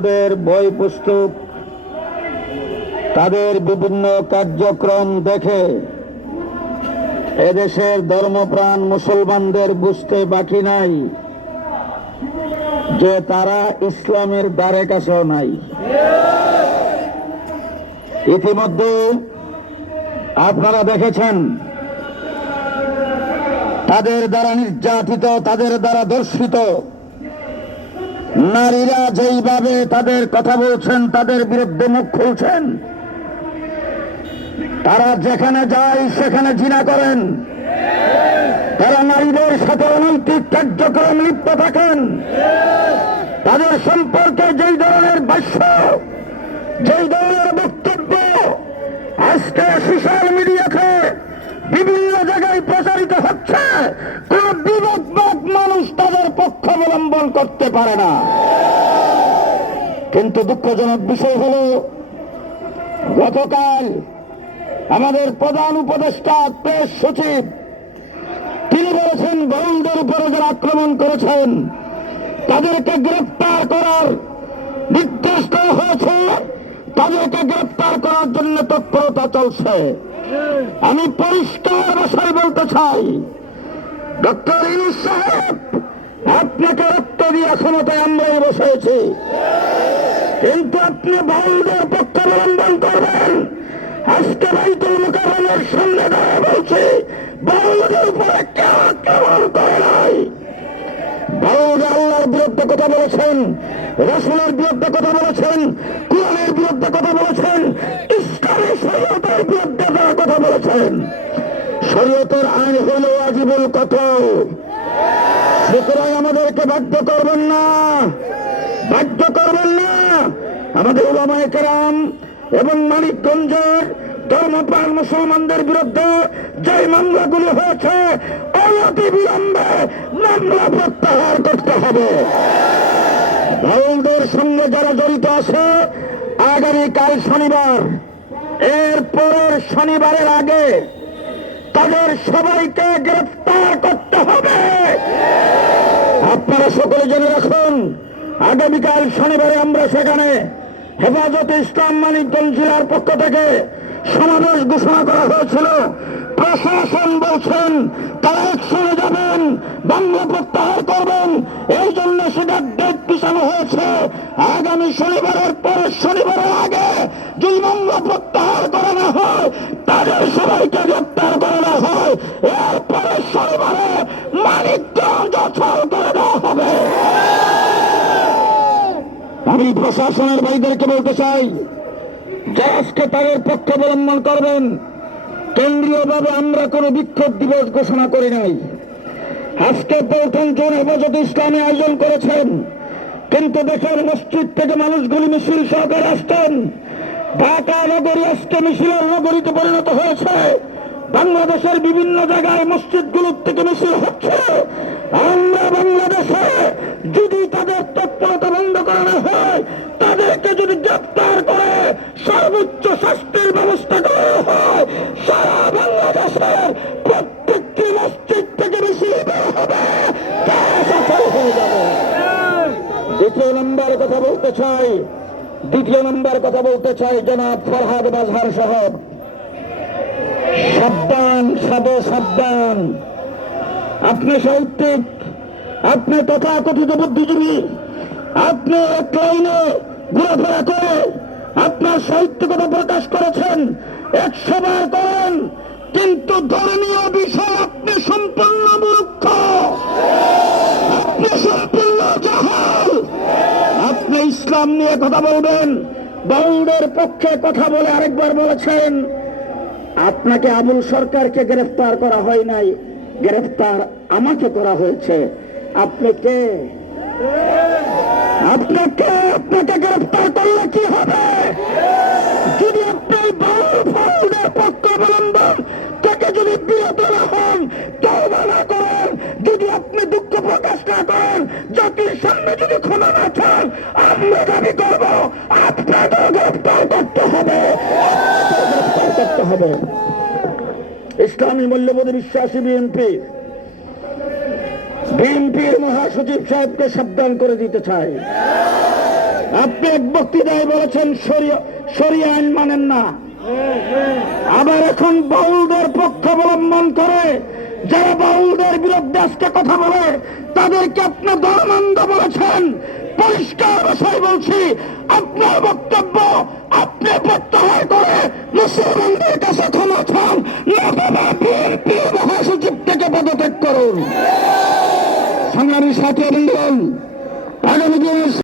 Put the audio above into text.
বাউলদের বই পুস্তক তাদের বিভিন্ন কার্যক্রম দেখে এদেশের ধর্মপ্রাণ মুসলমানদের বুঝতে বাকি নাই যে তারা ইসলামের দ্বারে কাছেও নাই। ইতিমধ্যে আপনারা দেখেছেন, তাদের দ্বারা নির্যাতিত, তাদের দ্বারা দর্শিত নারীরা যেইভাবে তাদের কথা বলছেন, তাদের বিরুদ্ধে মুখ খুলছেন। তারা যেখানে যায়, সেখানে জিনা করেন। তারা নারীদের সাথে অনৈতিক কার্যক্রম লিপ্ত থাকেন। তাদের সম্পর্কে যেই ধরনের বাস্য যেই ধরনের বক্তব্য আজকে সোশ্যাল মিডিয়াতে বিভিন্ন জায়গায় প্রচারিত হচ্ছে, কোন বিবেকবাদ মানুষ তাদের পক্ষ অবলম্বন করতে পারে না। কিন্তু দুঃখজনক বিষয় হল, গতকাল আমাদের প্রধান উপদেষ্টা, প্রেস সচিব, তিনি বলেছেন গরুলদের উপরে যারা আক্রমণ করেছেন, তাদেরকে গ্রেপ্তার করার নির্দেশ দেওয়া হয়েছে। তাদেরকে গ্রেপ্তার করার জন্য তৎপরতা চলছে। আমি পরিষ্কার চাই। ডক্টর ইউনুস সাহেব, আপনাকে রক্ত দিয়ে ক্ষমতায় আমরাই বসেছি। কিন্তু আপনি বাউলদের পক্ষ অবলম্বন করবেন। আজকে বাইতুল মুকাররমের সামনে দাঁড়িয়ে বলছি বাউলদের উপরে কেউ আক্রমণ করে নাই। বাউল আল্লাহর বিরুদ্ধে কথা বলেছেন, রসুলের বিরুদ্ধে কথা বলেছেন, কোরআনের বিরুদ্ধে কথা বলেছেন, ইসলামী শরীয়তের বিরুদ্ধে কথা বলেছেন। শরীয়তের আইন হল আজীবুল কত সুতরাং আমাদেরকে বাধ্য করবেন না। বাধ্য করবেন না। আমাদের ওলামায়ে কেরাম এবং মানিকগঞ্জের ধর্মপ্রাণ মুসলমানদের বিরুদ্ধে যে মামলাগুলি হয়েছে, অনতি বিলম্বে মামলা প্রত্যাহার করতে হবে। ভাউলদের সঙ্গে যারা জড়িত আছে, আগামীকাল শনিবার এর পরের শনিবারের আগে তাদের সবাইকে গ্রেফতার করতে হবে। আপনারা সকলে জেনে রাখুন, আগামীকাল শনিবারে আমরা সেখানে হেফাজতে ইসলাম মানিকগঞ্জ জেলার পক্ষ থেকে সমাবেশ ঘোষণা করা হয়েছিল। প্রশাসন বলছেন, তারা একসঙ্গে যাবেন বাংলা প্রত্যাহার করবেন, এই জন্য সেটা ডেট পিছানো হয়েছে। আগামী শনিবারের পরের শনিবারের আগে যদি বাংলা প্রত্যাহার হয়, তাদের সবাইকে গ্রেপ্তার হয়। এরপরে করে দেওয়া হবে। আমি প্রশাসনের ভাইদেরকে বলতে চাই আজকে তাদের পক্ষ অবলম্বন করবেন, কেন্দ্রীয়ভাবে আমরা কোনো বিক্ষোভ দিবস ঘোষণা করি নাই। আজকে পল্টন জোন হেফাজত ইসলামী আয়োজন করেছেন, কিন্তু দেখেন মসজিদ থেকে মানুষগুলি মিছিল সহকারে আসতেন ঢাকা নগরী আজকে মিছিলের নগরীতে পরিণত হয়েছে। বাংলাদেশের বিভিন্ন জায়গায় মসজিদগুলোর থেকে মিছিল হচ্ছে। আমরা বাংলাদেশে যদি তাদের তৎপরতা বন্ধ করানো হয়, তাদেরকে যদি গ্রেপ্তার করে সর্বোচ্চ শাস্তির ব্যবস্থা করা হয়, সারা বাংলাদেশের প্রত্যেকটি মসজিদ থেকে মিছিল হবে। দ্বিতীয় নম্বর কথা বলতে চাই দ্বিতীয় নম্বর কথা বলতে চাই জনাব ফরহাদ বাজহার সাহেব। সাবধান সাধু সাবধান। আপনি সাহিত্যিক আপনি তথাকথিত বুদ্ধিজীবী, আপনি এক লাইনে ঘোরাফেরা করে আপনার সাহিত্যকতা প্রকাশ করেছেন, একশো বার করেন, কিন্তু ধর্মীয় বিষয় আপনি সম্পূর্ণ মূর্খ আপনি সম্পূর্ণ জাহাল আপনি ইসলাম নিয়ে কথা বলবেন। বাউলের পক্ষে কথা বলে আরেকবার বলেছেন, আপনাকে আবুল সরকারকে গ্রেফতার করা হয় নাই, গ্রেফতার আমাকে করা হয়েছে। আপনি কে? আপনাকে আপনাকে গ্রেফতার করলে কি হবে যদি আপনি বাউল ফাউলের পক্ষ অবলম্বন থেকে যদি বিরত না হন তওবা না করেন যদি আপনি দুঃখ প্রকাশ না করেন জাতির সামনে যদি ক্ষমা না চান, আমরা দাবি করব, আপনাকেও গ্রেফতার করতে হবে। গ্রেফতার করতে হবে। ইসলামী মূল্যবোধে বিশ্বাসী বিএনপি, বিএনপির মহাসচিব সাহেবকে সাবধান করে দিতে চাই। আপনি এক বক্তৃতায় বলেছেন সরিয়া আইন মানেন না। আবার এখন বাউলদের পক্ষ অবলম্বন করে যারা বাউলদের বিরুদ্ধে আজকে কথা বলে, তাদেরকে আপনি ধর্মান্ধ বলেছেন। পরিষ্কার ভাষায় বলছি, আপনার বক্তব্য আপনি প্রত্যাহার করে মুসলমানদের কাছে ক্ষমা চান, না বাবা বিএনপি মহাসচিব থেকে পদত্যাগ করুন। সংগ্রামী সাথী বন্ধুগণ